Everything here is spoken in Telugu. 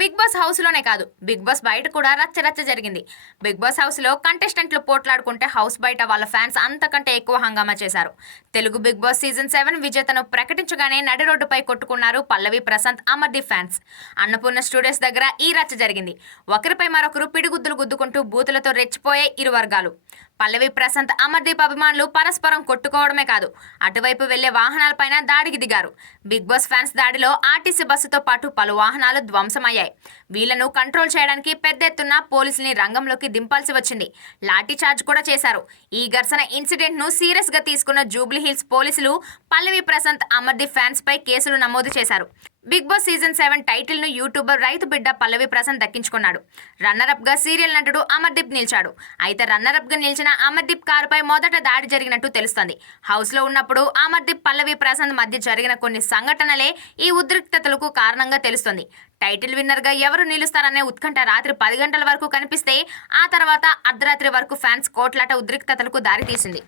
బిగ్ బాస్ హౌస్లోనే కాదు బిగ్ బాస్ బయట కూడా రచ్చ రచ్చ జరిగింది. బిగ్ బాస్ హౌస్లో కంటెస్టెంట్లు పోట్లాడుకుంటే హౌస్ బయట వాళ్ళ ఫ్యాన్స్ అంతకంటే ఎక్కువ హంగామా చేశారు. Telugu big boss season seven విజేతను ప్రకటించగానే నడి రోడ్డుపై కొట్టుకున్నారు పల్లవి ప్రశాంత్ అమర్దీప్ ఫ్యాన్స్. అన్నపూర్ణ స్టూడియోస్ దగ్గర ఈ రచ్చ జరిగింది. ఒకరిపై మరొకరు పిడిగుద్దులు గుద్దుకుంటూ బూతులతో రెచ్చిపోయే ఇరు వర్గాలు. పల్లవి ప్రశాంత్ అమర్దీప్ అభిమానులు పరస్పరం కొట్టుకోవడమే కాదు అటువైపు వెళ్ళే వాహనాలపైన దాడికి దిగారు. బిగ్ బాస్ ఫ్యాన్స్ దాడిలో ఆర్టీసీ బస్సుతో పాటు పలు వాహనాలు ధ్వంసమయ్యాయి. వీళ్ళను కంట్రోల్ చేయడానికి పెద్ద ఎత్తున పోలీసుల్ని రంగంలోకి దింపాల్సి వచ్చింది. లాఠీ చార్జ్ కూడా చేశారు. ఈ ఘర్షణ ఇన్సిడెంట్ను సీరియస్గా తీసుకున్న జూబ్లీ హిల్స్ పోలీసులు పల్లవి ప్రశాంత్ అమర్దీప్ ఫ్యాన్స్ పై కేసులు నమోదు చేశారు. బిగ్ బాస్ సీజన్ సెవెన్ టైటిల్ను యూట్యూబర్ రైతు బిడ్డ పల్లవి ప్రశాంత్ దక్కించుకున్నాడు. రన్నర్గా సీరియల్ నటుడు అమర్దీప్ నిలిచాడు. అయితే రన్నర్గా నిలిచిన అమర్దీప్ కారుపై మొదట దాడి జరిగినట్టు తెలుస్తోంది. హౌస్లో ఉన్నప్పుడు అమర్దీప్ పల్లవి ప్రశాంత్ మధ్య జరిగిన కొన్ని సంఘటనలే ఈ ఉద్రిక్తతలకు కారణంగా తెలుస్తుంది. టైటిల్ విన్నర్గా ఎవరు నిలుస్తారనే ఉత్కంఠ రాత్రి పది గంటల వరకు కనిపిస్తే ఆ తర్వాత అర్ధరాత్రి వరకు ఫ్యాన్స్ కోట్లాట ఉద్రిక్తతలకు దారితీసింది.